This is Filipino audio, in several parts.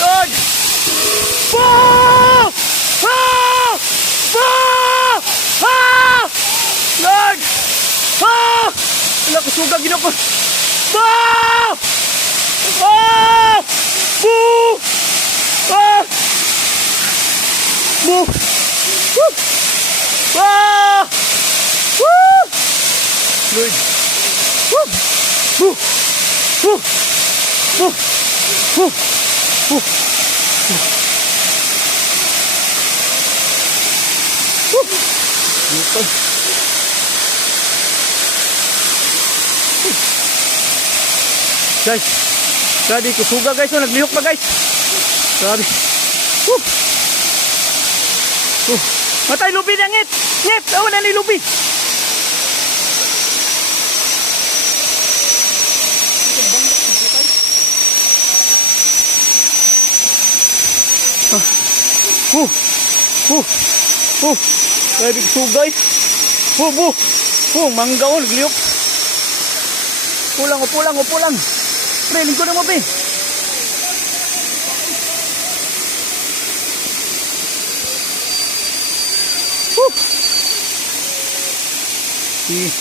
Lord! Ah! Ah! Ah! Ah! Lord! Ah! Wala ko suga, Ginoo ko. Ah! Ah! Boo! Ah! Boo! Woo! Ah! Woo! Lord! Woo! Woo! Woo! Woo! Woo! Woo! Woo! Guys, grabe ko suga guys, oh, naglihok pa guys. Grabe. Matay lubi na ngit. Ngit, awan na ni lubi. Grabe ko suga guys. Mangga oh, naglihok. Pulang. Pre, lingkod na mo, pre.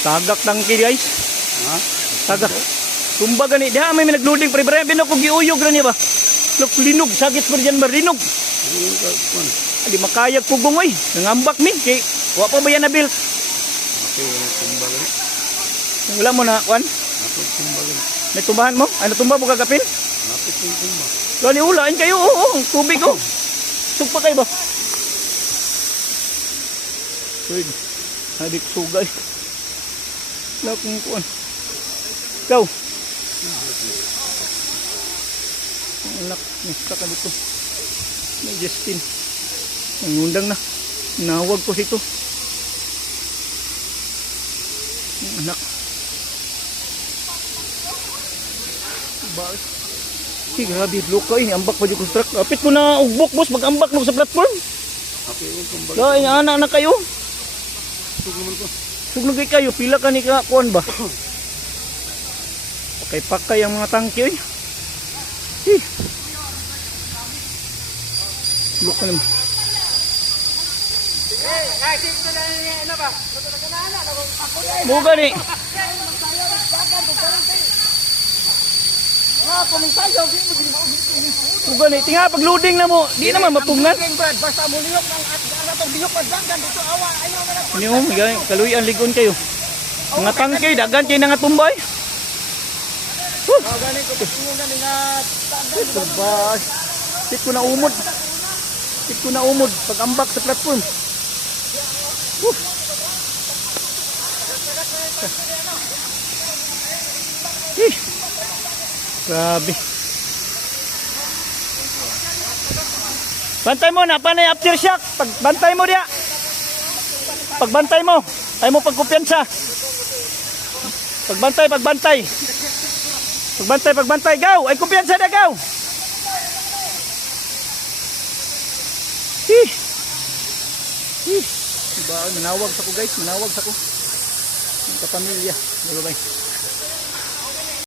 Tagak tangki guys. Ha? Tagak. Tumba gani. Diha may nagloading, pre. Bino ko giuyog na niya ba? Look, linog. Sakit pa dyan ba? Linog. Di makayag pugong oy. Nangambak mi. Kay, wa pa ba yan na build? Tumba gani. Wala mo na, Juan? Tumba gani. May tumbahan mo? Ay, natumba mo kagapin? Napit yung tumba. Lani, ulain kayo. Oo, tubig ko. Sugpa kayo ba? Uy, hadik sugay. Wala kong kuhan. Ikaw. Ang anak, nasta ka dito. May Justin. Nangundang na. Nawag ko dito. Ang anak. Bakit? Hey, grabe, luka eh. Ambak pa dito sa truck. Kapit ko na ugbok, boss. Mag-ambak mo sa platform. Lain, anak kayo. Suglugay kayo. Pila ka ni kakuan ba? Pakay-pakay ang mga tangke eh. Hey. Luka naman. Buka ni. Buka ni. Tingnan pag-loading na mo. Di naman mapungan. Ini mo, kaluyan ligon kayo. Mga tangke, dagan kayo na nga tumbay. Tit ko na umod. Pag-ambak sa platform. Grabe. Bantay mo na, panay aftershock. Pagbantay mo diya. Pagbantay mo. Ay mo pagkumpiyansa. Pagbantay. Gaw. Ay kumpiyansa na, gaw. Diba, manawag sa ko guys. Manawag sa ko. Ang kapamilya. Diba ba?